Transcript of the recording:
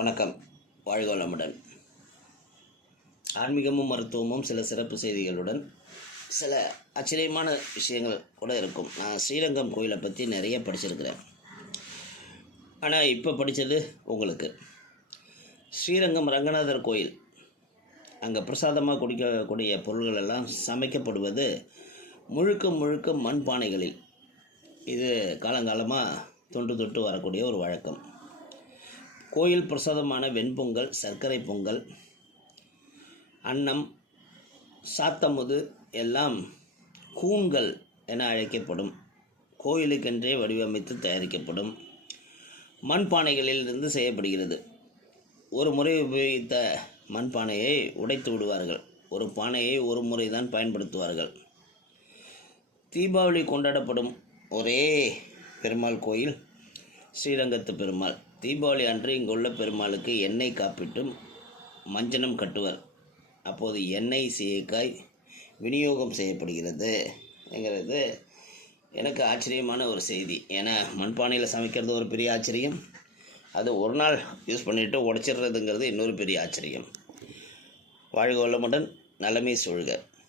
வணக்கம். வாழ்க வளமுடன் ஆன்மீகமும் மருத்துவமும் சில சிறப்பு செய்திகளுடன் சில ஆச்சரியமான விஷயங்கள் கூட இருக்கும். நான் ஸ்ரீரங்கம் கோயிலை பற்றி நிறைய படிச்சிருக்கிறேன். ஆனால் இப்போ படித்தது உங்களுக்கு. ஸ்ரீரங்கம் ரங்கநாதர் கோயில். அங்கே பிரசாதமாக குடிக்கக்கூடிய பொருள்கள் எல்லாம் சமைக்கப்படுவது முழுக்க முழுக்க மண் பானைகளில் இது காலங்காலமாக தொன்று தொட்டு வரக்கூடிய ஒரு வழக்கம். கோயில் பிரசாதமான வெண்பொங்கல் சர்க்கரை பொங்கல் அன்னம் சாத்தமுது எல்லாம் கூண்கள் என அழைக்கப்படும். கோயிலுக்கென்றே வடிவமைத்து தயாரிக்கப்படும். மண்பானைகளிலிருந்து செய்யப்படுகிறது. ஒரு முறை உபயோகித்த மண்பானையை உடைத்து விடுவார்கள். ஒரு பானையை ஒரு முறை தான் பயன்படுத்துவார்கள். தீபாவளி கொண்டாடப்படும் ஒரே பெருமாள் கோயில் ஸ்ரீரங்கத்து பெருமாள். தீபாவளி அன்று இங்குள்ள பெருமாளுக்கு எண்ணெய் காப்பிட்டும் மஞ்சனம் கட்டுவர். அப்போது எண்ணெய் சீயக்காய் விநியோகம் செய்யப்படுகிறது என்கிறது எனக்கு ஆச்சரியமான ஒரு செய்தி. ஏன்னா மண்பானையில் சமைக்கிறது ஒரு பெரிய ஆச்சரியம். அது ஒரு நாள் யூஸ் பண்ணிவிட்டு உடச்சிடுறதுங்கிறது இன்னொரு பெரிய ஆச்சரியம். வாழ்க வளமுடன் நலமே சூழ்க.